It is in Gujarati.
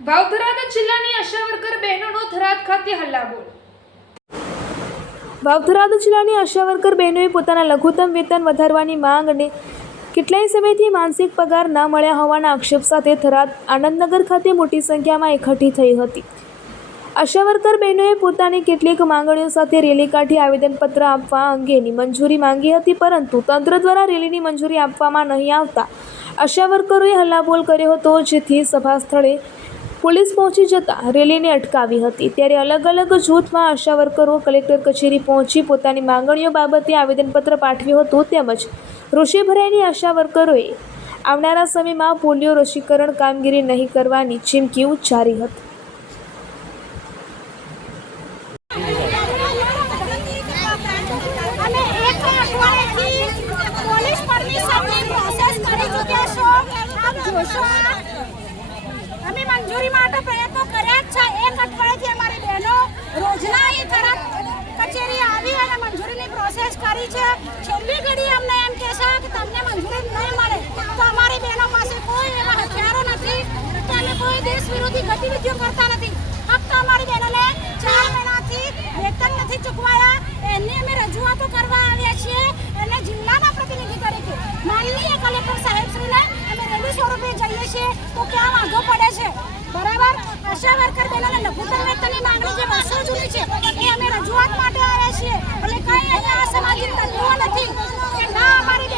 વાવથરાદ જિલ્લાની આશા વર્કર બહેનોનો થરાદ ખાતે હલ્લાબોલ। વાવથરાદ જિલ્લાની આશા વર્કર બહેનોએ પોતાના લઘુત્તમ વેતન વધારવાની માંગ અને કેટલાય સમયથી માનસિક પગાર ન મળ્યા હોવાના આક્ષેપ સાથે થરાદ આનંદનગર ખાતે મોટી સંખ્યામાં એકઠી થઈ હતી। આશા વર્કર બહેનોએ પોતાની કેટલીક માંગણીઓ સાથે રેલી કાઢી આવેદનપત્ર આપવા અંગેની મંજૂરી માંગી હતી, પરંતુ તંત્ર દ્વારા રેલીની મંજૂરી આપવામાં નહીં આવતા આશા વર્કરોએ હલ્લાબોલ કર્યો હતો, જેથી સભા સ્થળે પોલીસ પહોંચી જતા રેલીને અટકાવી હતી। ત્યારે અલગ અલગ જૂથમાં આશા વર્કરો કલેક્ટર કચેરી પહોંચી પોતાની માંગણીઓ બાબતે આવેદનપત્ર પાઠવ્યું હતું, તેમજ રોષે ભરાયેલી આશા વર્કરોએ આવનારા સમયમાં પોલિયો રસીકરણ કામગીરી નહીં કરવાની ચીમકી ઉચ્ચારી હતી। અમે મંજૂરી માટે પ્રયત્નો કર્યા જ છે। એક અઠવાડિયાથી અમારી બહેનો રોજના અહીં થરાદ કચેરી આવી અને મંજૂરીની પ્રોસેસ કરી છે। છેલ્લી ઘડી અમને એમ કહે છે કે તમને મંજૂરી નહીં મળે તો અમારી બહેનો પાસે કોઈ એવા હથિયારો નથી કે અમે કોઈ દેશ વિરોધી ગતિવિધિઓ કરતા નથી। ફક્ત અમારી બહેનોને 4 મહિનાથી વેતન નથી ચૂકવાયા, એની અમે રજૂઆતો કરવા આવ્યા છીએ। અને જિલ્લાના પ્રતિનિધિ તરીકે માનનીય કલેક્ટર સાહેબશ્રીને અમે રેલી સ્વરૂપે જઈએ છીએ તો ક્યાં વાંધો પડે છે, બરાબર? આશા વર્કર બહેનોને લઘુત્તમ વેતનની માંગણી જે વર્ષો જૂની છે એ અમે રજૂઆત માટે આવ્યા છીએ, એટલે કંઈ અહીંયા સામાજિક તત્વો નથી કે ના અમારી